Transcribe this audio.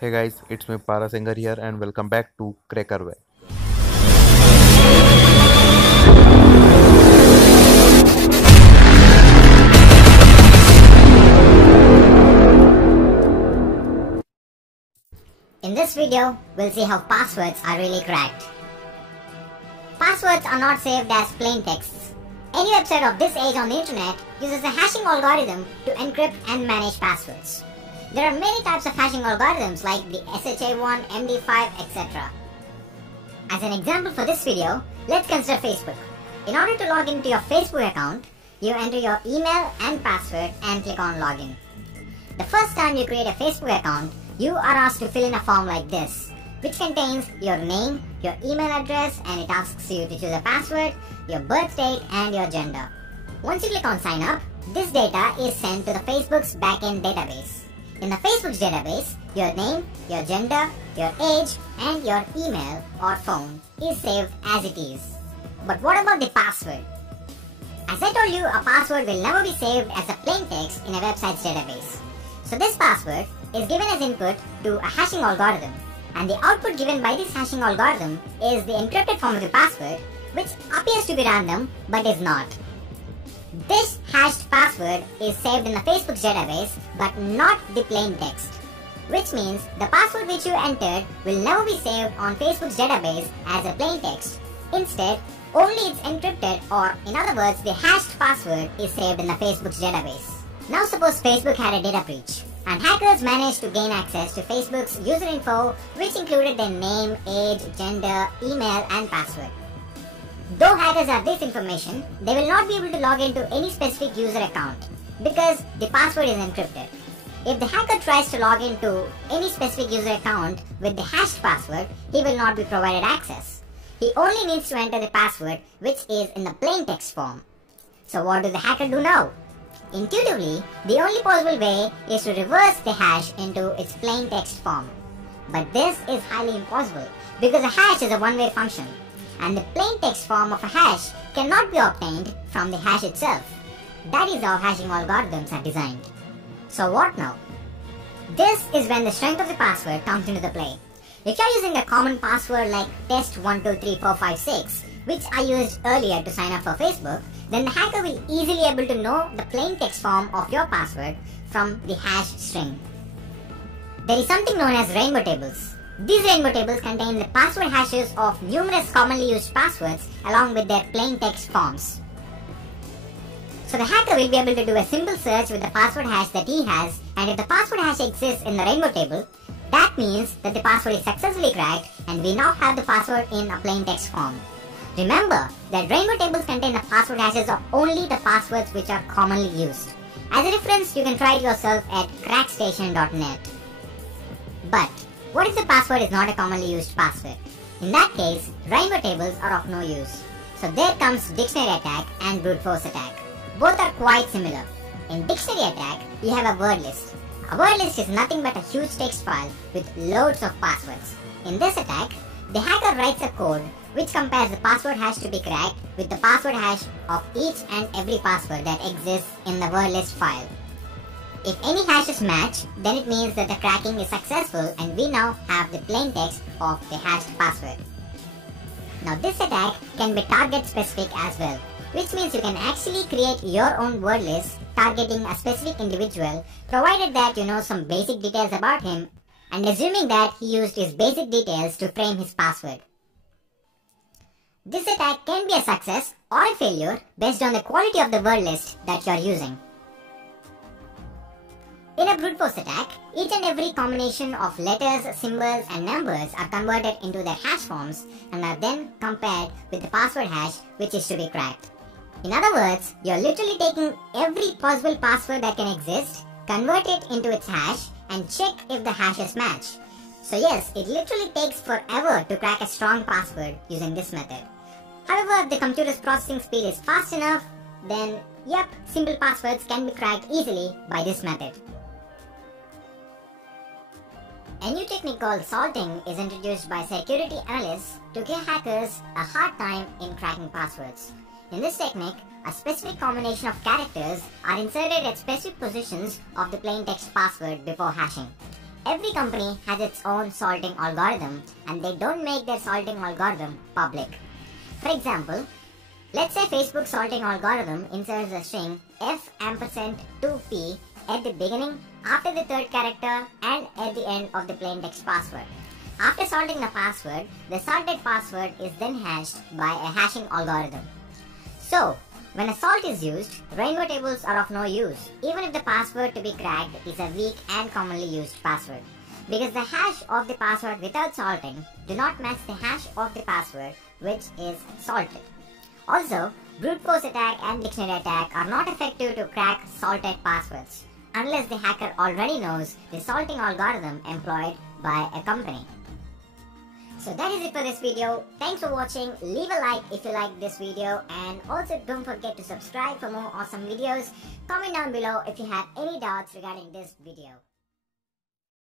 Hey guys, it's me Parasinger here and welcome back to Crackerway. In this video, we'll see how passwords are really cracked. Passwords are not saved as plain texts. Any website of this age on the internet uses a hashing algorithm to encrypt and manage passwords. There are many types of hashing algorithms like the SHA-1, MD5, etc. As an example for this video, let's consider Facebook. In order to log into your Facebook account, you enter your email and password and click on login. The first time you create a Facebook account, you are asked to fill in a form like this, which contains your name, your email address, and it asks you to choose a password, your birth date, and your gender. Once you click on sign up, this data is sent to the Facebook's backend database. In the Facebook's database, your name, your gender, your age, and your email or phone is saved as it is. But what about the password? As I told you, a password will never be saved as a plain text in a website's database. So this password is given as input to a hashing algorithm, and the output given by this hashing algorithm is the encrypted form of the password, which appears to be random but is not. This hashed password is saved in the Facebook's database but not the plain text, which means the password which you entered will never be saved on Facebook's database as a plain text. Instead, only its encrypted, or in other words, the hashed password is saved in the Facebook's database. Now suppose Facebook had a data breach, and hackers managed to gain access to Facebook's user info, which included their name, age, gender, email, and password. Though hackers have this information, they will not be able to log into any specific user account because the password is encrypted. If the hacker tries to log into any specific user account with the hashed password, he will not be provided access. He only needs to enter the password, which is in the plain text form. So what does the hacker do now? Intuitively, the only possible way is to reverse the hash into its plain text form. But this is highly impossible because a hash is a one-way function, and the plain text form of a hash cannot be obtained from the hash itself. That is how hashing algorithms are designed. So what now? This is when the strength of the password comes into the play. If you are using a common password like test123456, which I used earlier to sign up for Facebook, then the hacker will easily able to know the plain text form of your password from the hash string. There is something known as rainbow tables. These rainbow tables contain the password hashes of numerous commonly used passwords along with their plain text forms. So the hacker will be able to do a simple search with the password hash that he has, and if the password hash exists in the rainbow table, that means that the password is successfully cracked and we now have the password in a plain text form. Remember that rainbow tables contain the password hashes of only the passwords which are commonly used. As a reference, you can try it yourself at crackstation.net. But what if the password is not a commonly used password? In that case, rainbow tables are of no use. So there comes dictionary attack and brute force attack. Both are quite similar. In dictionary attack, you have a word list. A word list is nothing but a huge text file with loads of passwords. In this attack, the hacker writes a code which compares the password hash to be cracked with the password hash of each and every password that exists in the word list file. If any hashes match, then it means that the cracking is successful and we now have the plain text of the hashed password. Now this attack can be target specific as well, which means you can actually create your own word list targeting a specific individual, provided that you know some basic details about him and assuming that he used his basic details to frame his password. This attack can be a success or a failure based on the quality of the word list that you are using. In a brute force attack, each and every combination of letters, symbols, and numbers are converted into their hash forms and are then compared with the password hash which is to be cracked. In other words, you are literally taking every possible password that can exist, convert it into its hash, and check if the hashes match. So yes, it literally takes forever to crack a strong password using this method. However, if the computer's processing speed is fast enough, then yep, simple passwords can be cracked easily by this method. A new technique called salting is introduced by security analysts to give hackers a hard time in cracking passwords. In this technique, a specific combination of characters are inserted at specific positions of the plain text password before hashing. Every company has its own salting algorithm and they don't make their salting algorithm public. For example, let's say Facebook's salting algorithm inserts a string f&2p at the beginning, after the third character and at the end of the plain text password. After salting the password, the salted password is then hashed by a hashing algorithm. So, when a salt is used, rainbow tables are of no use, even if the password to be cracked is a weak and commonly used password, because the hash of the password without salting do not match the hash of the password which is salted. Also, brute force attack and dictionary attack are not effective to crack salted passwords, unless the hacker already knows the salting algorithm employed by a company. So that is it for this video. Thanks for watching. Leave a like if you like this video, and also don't forget to subscribe for more awesome videos. Comment down below if you have any doubts regarding this video.